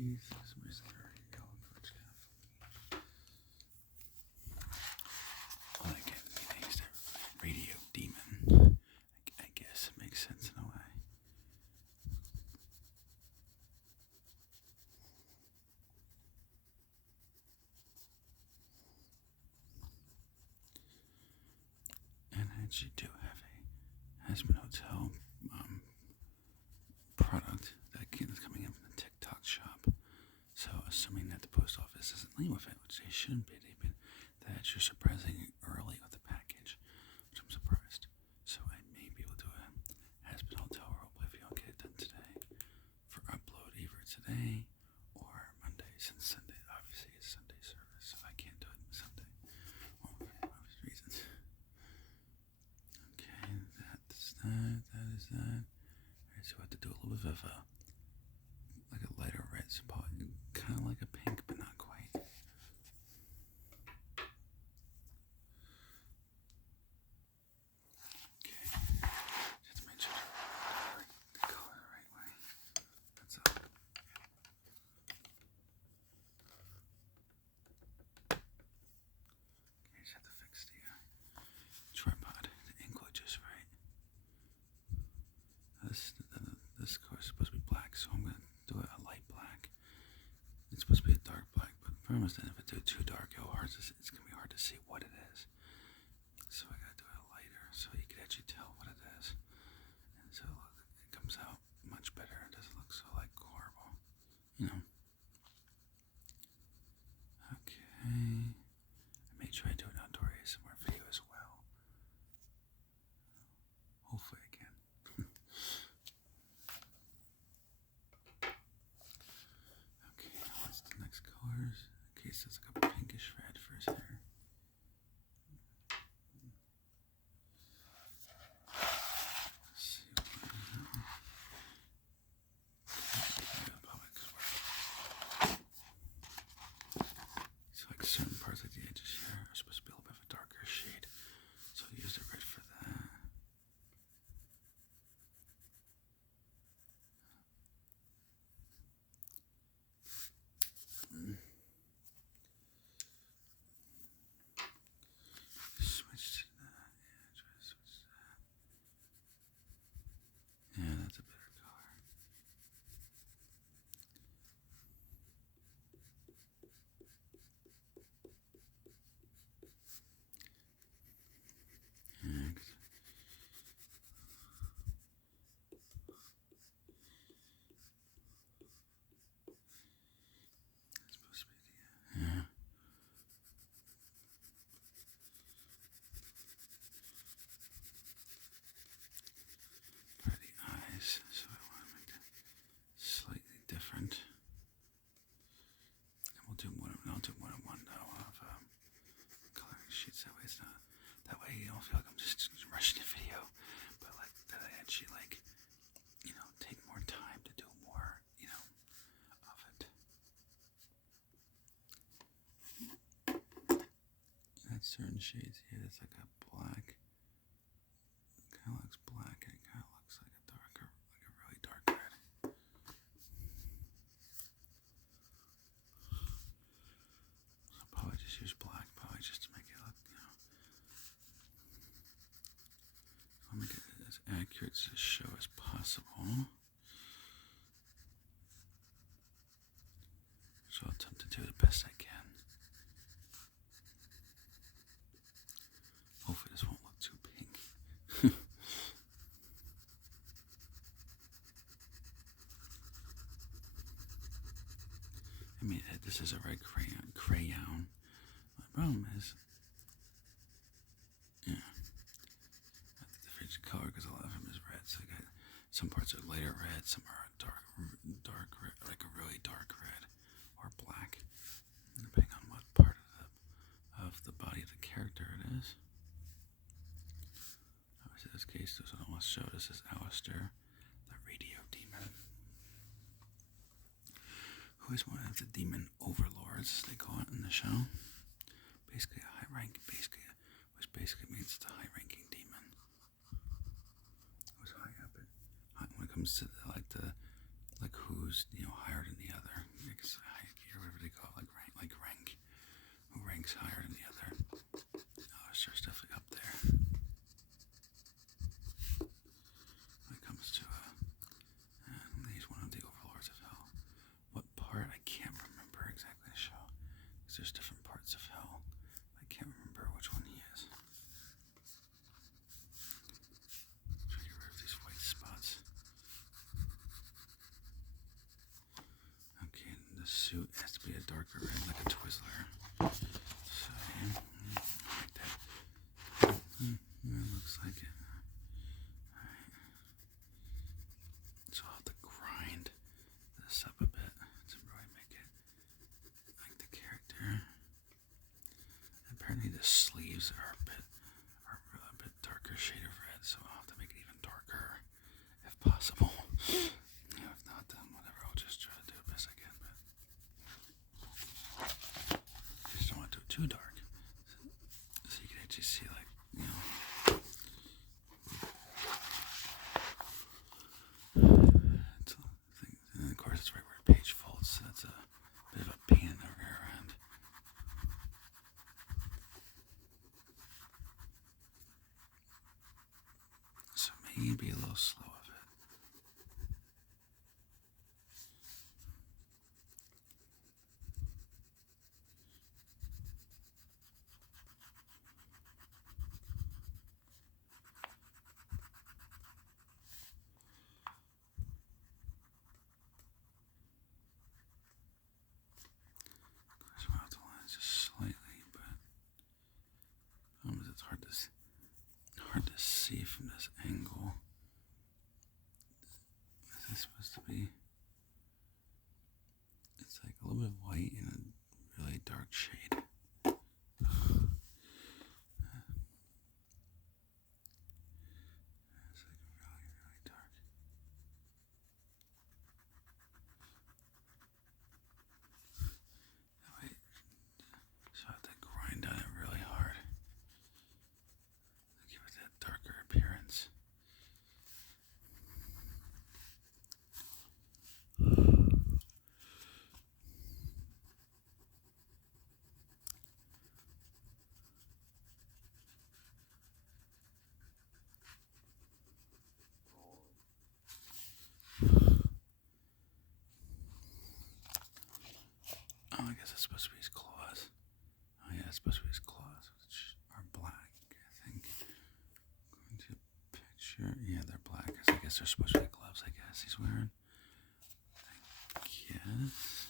Jesus, misery, yellow coach well, I get he's a radio demon. I guess it makes sense in a way. And I actually do have a Hazbin Hotel product that's coming in from the TikTok shop. So, assuming that the post office isn't late with it, which they shouldn't be, they're actually surprisingly early with the package, which I'm surprised. So, I may be able to do a Hazbin Hotel roleplay if you don't get it done today for upload either today or Monday, since Sunday obviously is Sunday service, so I can't do it Sunday. Well, for obvious reasons. Okay, that's that. That is that. Alright, so I have to do a little bit of like a lighter red spot, kind of like a pink, but not quite. Okay, just make sure the color the right way. That's all. Okay, just have to fix the tripod. The anklet just right. This color is supposed to be black, so I'm gonna do it a light black. It's supposed to be a dark black, but the problem is that if I do it too dark, it's gonna be hard to see what it is. So I gotta do it lighter, so you can actually tell what it is. And so look, it comes out much better. It doesn't look so like horrible, you know. Okay, I may try to do an outdoor ASMR video as well. Hopefully I can. Okay, now what's the next colors? Okay, so it's like a pinkish red for his hair. Let's see what I have. So like certain parts of the edges here are supposed to be a little bit of a darker shade. So I'll use the red for that. Switch to that. Yeah, try to switch to that. Yeah, that's a better color. Yeah, it's supposed to be the yeah. For the eyes, so I want to make it slightly different. And I'll do more than one though of coloring sheets. That way it's not. That way you don't feel like I'm just rushing the video, but like that I actually like, you know, take more time to do more, you know, of it. That's certain shades here. That's like a black. Kind of looks black, and it kind of looks like a darker, like a really dark red. I'll probably just use black, probably just to make it look, you know. I'll make it as accurate to show as possible. So I'll attempt to do the best I can. Hopefully this won't look too pink. I mean, this is a red crayon. My problem is, yeah, I have the different color because a lot of them is red. So I got some parts are lighter red, some are dark red, like a really dark red or black, depending on what part of the body of the character it is. Obviously, this case doesn't want to show this is Alistair, the radio demon, who is one of the demon overlords, they call it in the show. Basically a high rank, which basically means it's a high-ranking demon. Who's high up when it comes to like who's higher than the other. Because hierarchy or whatever they call it, like rank. Who ranks higher than the other? There's definitely up there. When it comes to he's one of the overlords of hell. What part? I can't remember exactly the show. Because there's different parts of hell. I can't remember which one he is. Try to get rid of these white spots. Okay, the suit has to be a darker red, like a Twizzler. So, like that. It looks like it. Alright. So I'll have to grind this up a bit to really make it like the character. Apparently the sleeves are a bit darker shade of red, so I'll have to make it even darker if possible. If not, then whatever, I'll just try to do the best I can, but I just don't want to do it too dark. So you can actually see, like, it's a thing. And of course it's right where the page folds, so that's a bit of a pain in the rear end. So maybe a little slow of it. Of course, we'll have to line just slightly, but it's hard to see from this angle. Is this supposed to be? It's like a little bit white and a really dark shade. It's like really, really dark. Wait, so I have to grind on it really hard to give it that darker appearance. Oh, I guess it's supposed to be his claws. Oh yeah, it's supposed to be his claws, which are black, I think. Going to picture, yeah, they're black. I guess they're supposed to be gloves, I guess he's wearing. I guess.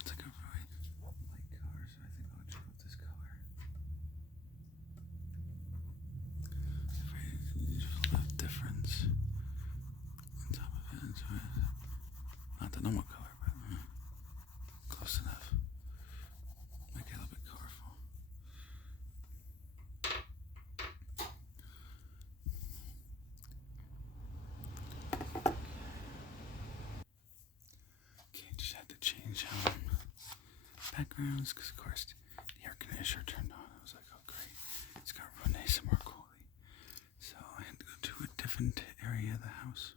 It's like a really light color, so I think I'll check out this color. There's a little bit of difference on top of it. So not the normal color, but close enough. Make it a little bit colorful. Okay, just had to change backgrounds because, of course, the air conditioner turned on. I was like, oh great, it's gonna run ASMR quality. So I had to go to a different area of the house.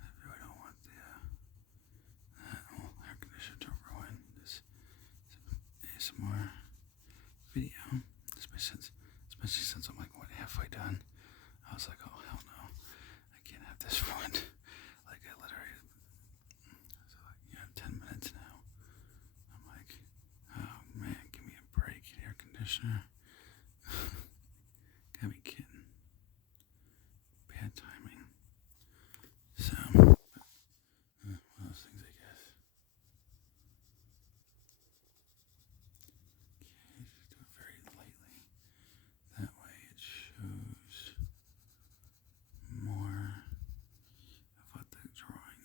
I really don't want the air conditioner to ruin this ASMR video, especially since I'm like halfway done. I was like, oh hell no, I can't have this ruined. Like I literally, so like 10 minutes now. I'm like, oh man, give me a break, air conditioner. Gotta be kidding. Bad timing. So, one of those things, I guess. Okay, just do it very lightly. That way it shows more of what the drawing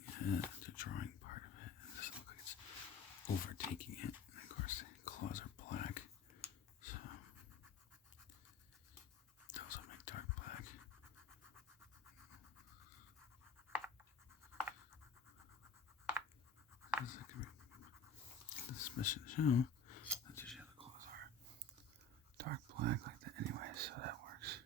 because it could be suspicion show. That's usually how the claws are. Dark black like that anyway, so that works.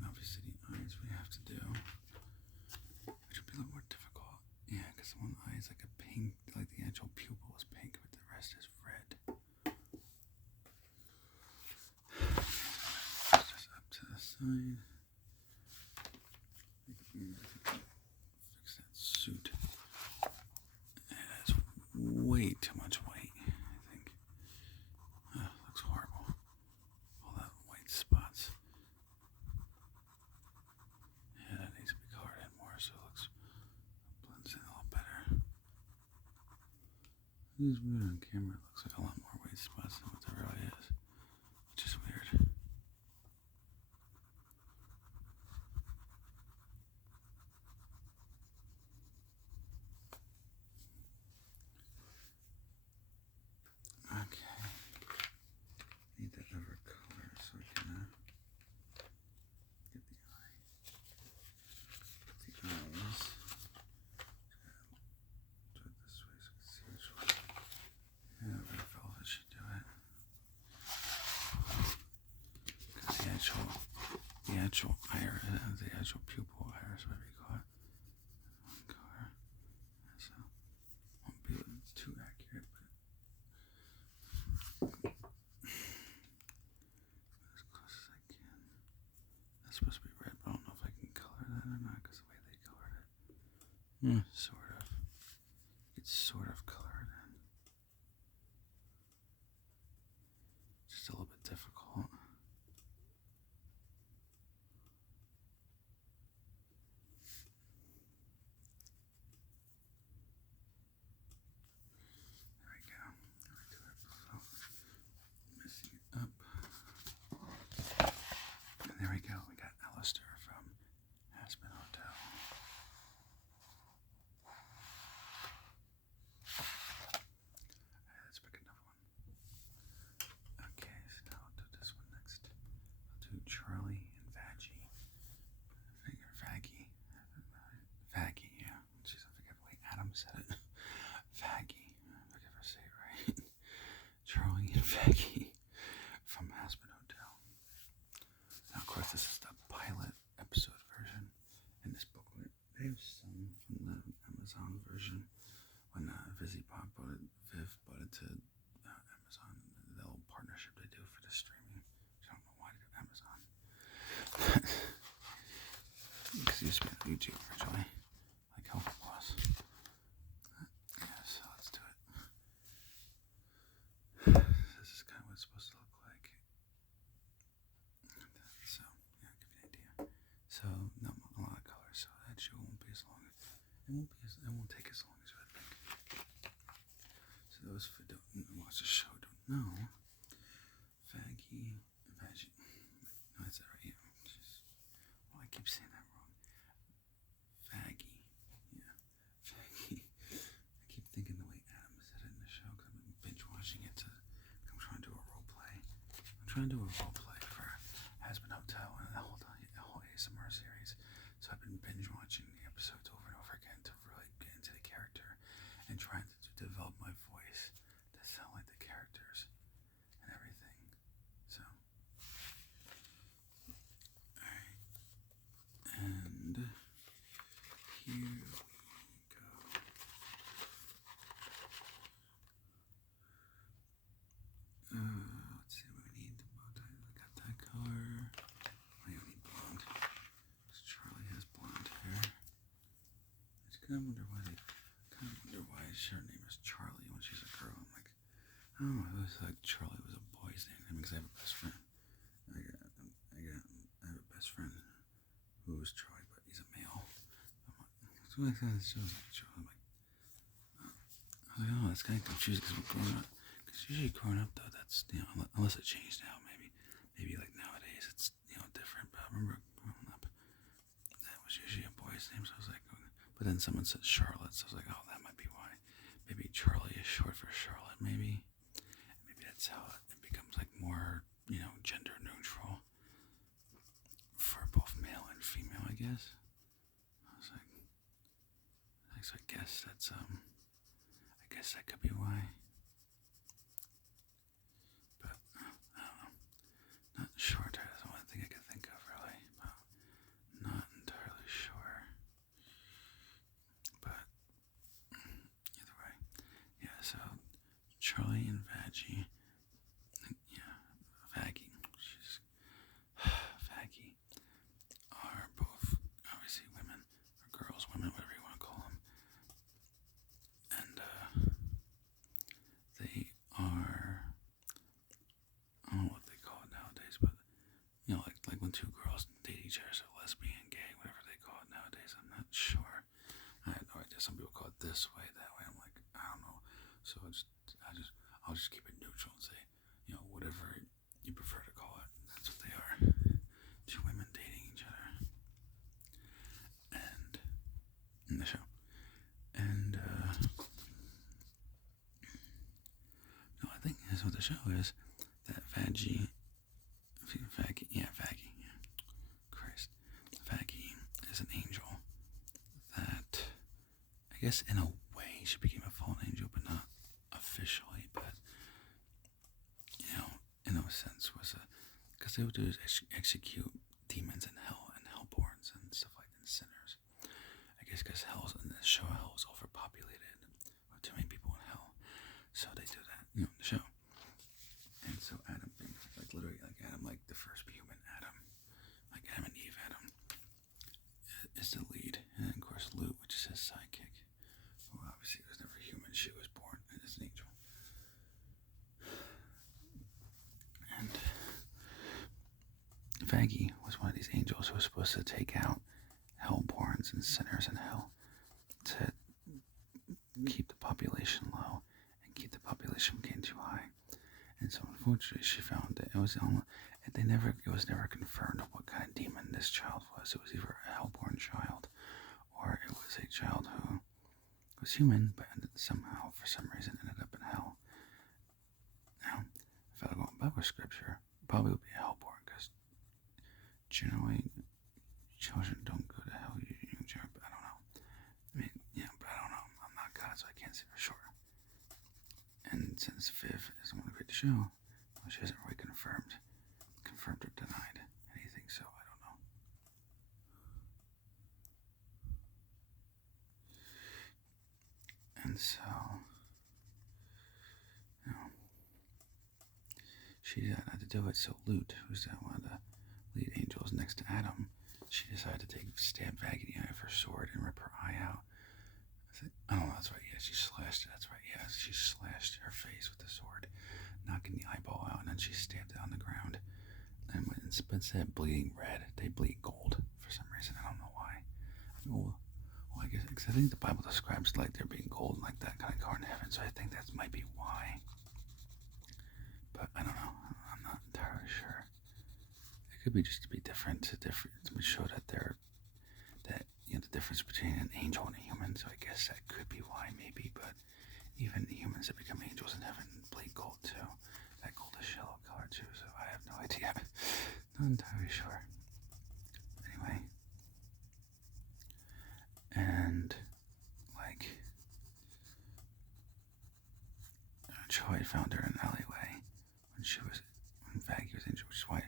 Obviously the eyes we have to do, which would be a little more difficult. Yeah, because one eye is like a pink, like the actual pupil is pink, but the rest is red. Just up to the side. Fix that suit. That's way too much white, I think. Looks horrible. All that white spots. Yeah, that needs to be colored in more so it looks blends in a little better. It is weird on camera. It looks like a lot more white spots than what there really is, which is weird. Okay. Need that other color so I can get the eye. The eyes. Do it this way so I can see which one. Yeah, red velvet should do it. Because the actual iris, the actual pupil iris, whatever you call it, one color. So won't be too accurate, but as close as I can. That's supposed to be red, but I don't know if I can color that or not because the way they colored it. Sort of. It's sort of colored in. Just a little bit difficult. There we go. There we do it without messing it up. And there we go. We got Alistair from Hazbin Hotel. Let's pick another one. Okay, so now I'll do this one next. I'll do Charlie and Vaggie. Vaggie, yeah. Jeez, I forget the way Adam said it. Vaggie. If I can ever say it right. Charlie and Vaggie from Hazbin Hotel. Now, of course, this is the pilot episode version in this booklet. They have some from the Amazon version. When Viv bought it to Amazon, the little partnership they do for the streaming. I don't know why they do Amazon. Because it used to be on YouTube originally, like Health Plus. Yeah, so let's do it. This is kind of what it's supposed to look like. So, yeah, I'll give you an idea. So, not a lot of colors, so that show won't be as long. It won't take as long as you would think. So those who don't watch the show don't know. Vaggie. No, that's it right here. I keep saying that wrong. Vaggie. Yeah. Vaggie. I keep thinking the way Adam said it in the show because I've been binge watching it. I'm trying to do a role play. For Hazbin Hotel and the whole ASMR series. So I've been binge watching the episodes over and over again to really get into the character and trying to develop my voice to sound like the characters and everything. So, alright. And here we go. Let's see what we need. The bow tie. I got that color. I don't need blonde. Charlie has blonde hair. I just kind of wonder why her name is Charlie when she's a girl. I'm like, oh, it was like Charlie was a boy's name. I mean, because I have a best friend. I have a best friend who was Charlie, but he's a male. I'm like, so it was like Charlie. I'm like, oh, that's kind of confusing because we're growing up. Because usually growing up, though, that's, unless it changed now, maybe like nowadays it's, different. But I remember growing up, that was usually a boy's name. So I was like, but then someone said Charlotte, so I was like, oh, that might be why. Maybe Charlie is short for Charlotte, maybe. Maybe that's how it becomes like more, gender neutral for both male and female, I guess. I was like, so I guess that could be why. But I don't know. Not sure. That's the only thing I could think of, really. But not entirely sure. But either way, yeah. So Charlie and Vaggie, Vaggie, Vaggie are both obviously women or girls, women, whatever you want to call them, and they are. I don't know what they call it nowadays, but like when two girls date each other, so lesbian, gay, whatever they call it nowadays. I'm not sure. I have no idea. Some people call it this way, that way. I'm like, I don't know. So I'll just keep it neutral and say, whatever you prefer to call it. That's what they are. Two women dating each other, and in the show, and no, I think that's what the show is. That Vaggie, Christ, Vaggie is an angel that, I guess in a way, she became a fallen angel, but not officially, but, in a sense was because they would do is execute demons in hell and hellborns and stuff like that, and sinners. I guess because in the show, hell is overpopulated, or too many people in hell, so they do that, in the show. And so Adam, like literally, like Adam, like the first human Adam, like Adam and Eve Adam, is the lead. And then, of course, Lou, which is his sidekick, who obviously was never human. She was born as an angel. And Vaggie was one of these angels who was supposed to take out hellborns and sinners in hell to keep the population low and keep the population from getting too high. And so, unfortunately, she found that it was never confirmed what kind of demon this child was. It was either a hellborn child, or it was a child who was human, but somehow, for some reason, ended up in hell. Now, if I were going Bible scripture, it probably would be a hellborn, because generally, children don't go to hell. But I don't know. But I don't know. I'm not God, so I can't say for sure. And since Viv is the one who created the show, she hasn't really confirmed or denied anything, so I don't know. And so, she decided not to do it, so Lute, who's one of the lead angels next to Adam, she decided to stab Vaggie in her sword and rip her eye out. Oh, that's right, yeah, she slashed it, that's right, yeah, she slashed her face with the sword, knocking the eyeball out, and then she stabbed it on the ground. And instead of bleeding red, they bleed gold for some reason. I don't know why. I guess because I think the Bible describes like there being gold and like that kind of color in heaven, so I think that might be why. But I don't know. I'm not entirely sure. It could be just to be different, to show that the difference between an angel and a human. So I guess that could be why, maybe. But even the humans that become angels in heaven bleed gold too. That gold is yellow color too, so I have no idea. Not entirely sure. Anyway. And, Troy found her in an alleyway when Vaggie was injured,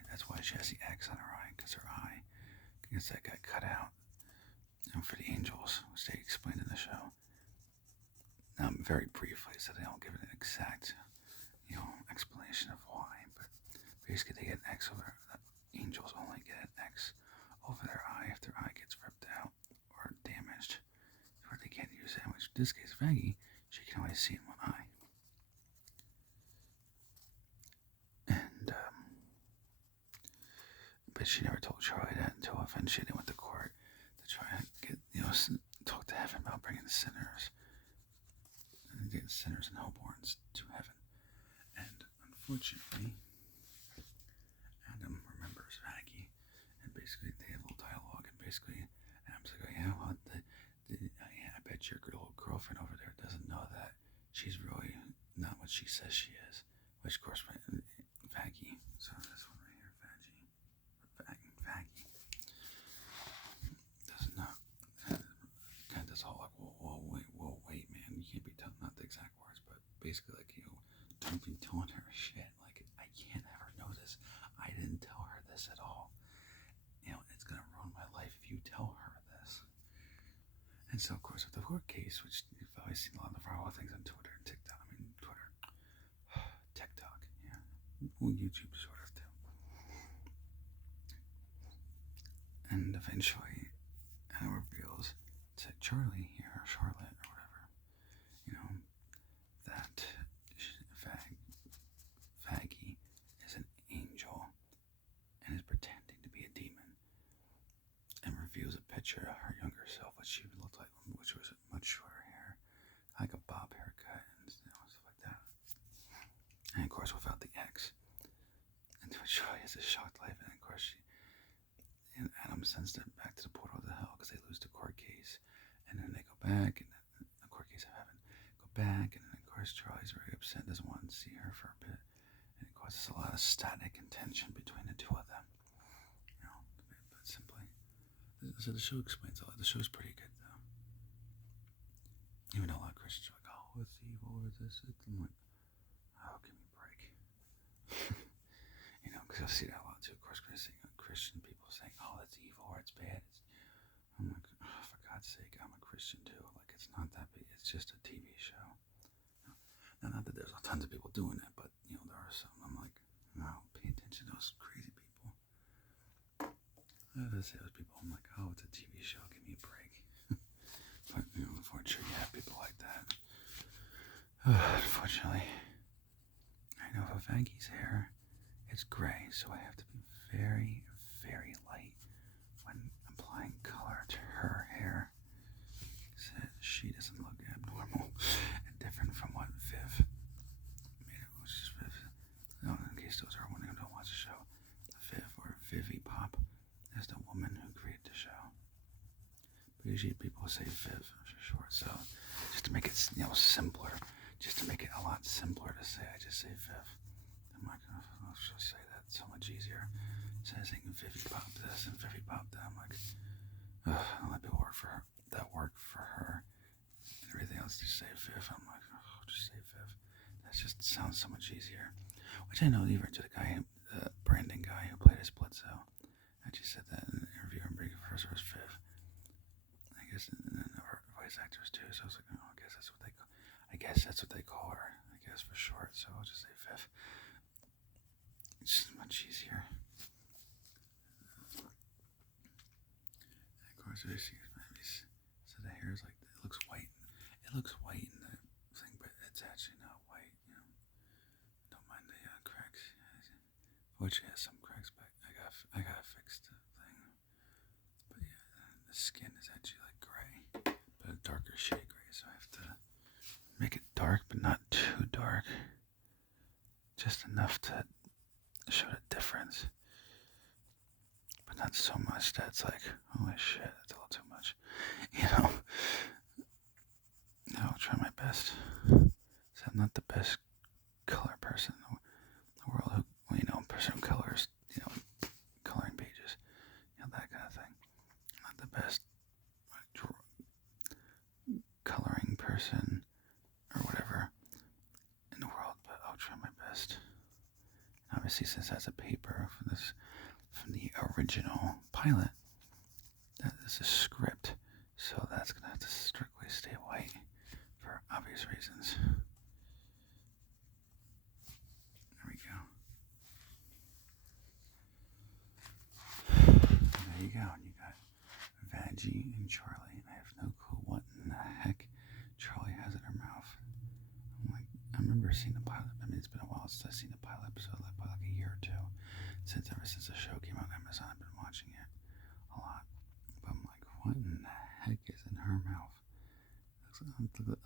that's why she has the X on her eye, because that got cut out, for the angels, which they explained in the show. Very briefly, so they don't give it an exact, explanation of why, but basically they get an X over, angels only get an X over their eye if their eye gets ripped out or damaged, where they can't use it, which in this case, Vaggie, she now I see in one eye. And, but she never told Charlie that until eventually they went to court to try and get, talk to heaven about bringing sinners and getting sinners and hellborns to heaven. And unfortunately, Adam remembers Maggie, and basically they have a little dialogue, and basically Adam's like, oh, yeah, well, I bet your little girlfriend over there doesn't know that she's really not what she says she is. Which, of course, Vaggie. So this one right here, Vaggie. Doesn't know. Kind of does all like, whoa, wait, man. You can't be telling, not the exact words, but basically like, don't be telling her shit. Like, I can't have her know this. I didn't tell her this at all. It's gonna ruin my life if you tell her this. And so, of course, with the court case, which you've probably seen a lot of viral things on Twitter and TikTok. TikTok, yeah. Well, YouTube sort of too. And eventually, Anna reveals to Charlie here, or Charlotte, or whatever, that Vaggie is an angel and is pretending to be a demon, and reveals a picture of her younger self, what she looked like, which was much shorter hair, like a bob haircut, and stuff like that. And of course, without the X. And Charlie has a shocked life, and of course, and Adam sends them back to the portal of the hell because they lose the court case, and then they go back, and then the court case of heaven, go back, and then of course Charlie's very upset, doesn't want to see her for a bit, and it causes a lot of static and tension between the two of them. But simply. So the show explains all that. The show's pretty good though. Even though a lot of Christians are like, oh, it's evil, or this, I'm like, oh, give me a break. Because I see that a lot too. Of course, Christian people saying, oh, that's evil or it's bad. I'm like, oh, for God's sake, I'm a Christian too. Like, it's not that big. It's just a TV show. Now, not that there's tons of people doing that, but, there are some. I'm like, no, pay attention to those crazy people. I say those people, I'm like, oh, it's a TV show. Give me a break. But, unfortunately, you have people like that. Unfortunately. I know for Vaggie's hair, it's gray, so I have to be very, very light when applying color to her hair, so that she doesn't look abnormal and different from what Viv made it, which is Viv. No, in case those are wondering who don't watch the show, Viv or Vivi Pop is the woman who created the show. But usually people say Viv for short, so just to make it simpler, just to make it a lot simpler to say, I just say Viv. I'm like, oh, I'll just say that, it's so much easier. Instead of saying Vivi Pop this and Vivi Pop that, I'm like, I'll let people work for her. That work for her. And everything else, just say Viv. I'm like, oh, just say Viv. That just sounds so much easier. Which I know even to the guy, Brandon guy who played his Bledsoe, actually said that in an interview. I'm bringing first was Viv. I guess, and then her voice actors too. So I was like, oh, I guess that's what they call. I guess that's what they call her. I guess for short. So I'll just say Viv. It's just much easier. And of course, so the hair is like, it looks white. It looks white in the thing, but it's actually not white. Don't mind the cracks. Which has some cracks, but I gotta fix the thing. But yeah, the skin is actually like gray, but a darker shade gray. So I have to make it dark, but not too dark. Just enough to show the difference, but not so much that's like, holy shit, that's a little too much. I'll try my best. So I'm not the best color person in the world who, pursue colors, coloring pages, that kind of thing. Not the best coloring person or whatever in the world, but I'll try my best. Obviously, since that's a paper from the original pilot, that is a script, so that's gonna have to strictly stay white for obvious reasons. There we go. There you go. You got Vaggie and Charlie, and I have no clue what in the heck Charlie has in her mouth. seen the pilot. I mean, it's been a while since I've seen the pilot episode, like by like a year or two. Ever since the show came out on Amazon, I've been watching it a lot. But I'm like, what in the heck is in her mouth? It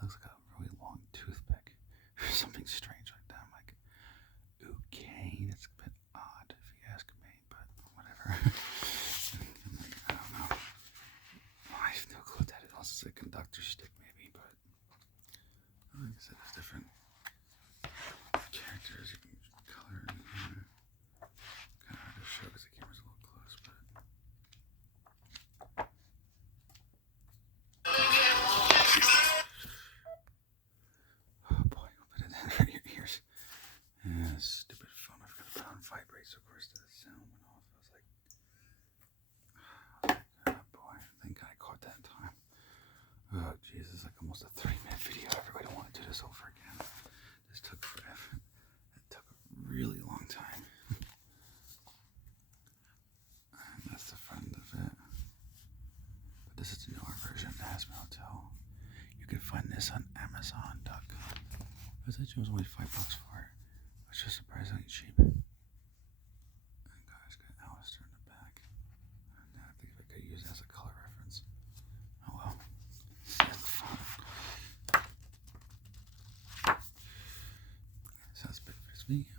looks like a really long toothpick or something strange like that. I'm like, okay, that's a bit odd if you ask me, but whatever. I'm like, I don't know. I have no clue what that is. It's a conductor stick maybe, but like I said, there's different characters you can color in here. Kind of hard to show because the camera's a little close, but oh boy, I'll put it in your ears. Yeah, stupid phone. I forgot to put it on vibrate, so of course the sound went off. I was like, oh boy, thank God I caught that in time. Oh Jesus, like almost a 3-minute video. Everybody want to do this over again. This took forever. It took a really long time. And that's the front of it. But this is the newer version, the Hazbin Hotel. You can find this on Amazon.com. I thought it was only $5 for it, which is surprisingly cheap. And guys, got Alistair in the back. And I think I could use it as a color reference. Oh well. That's fun. So that's it for this video.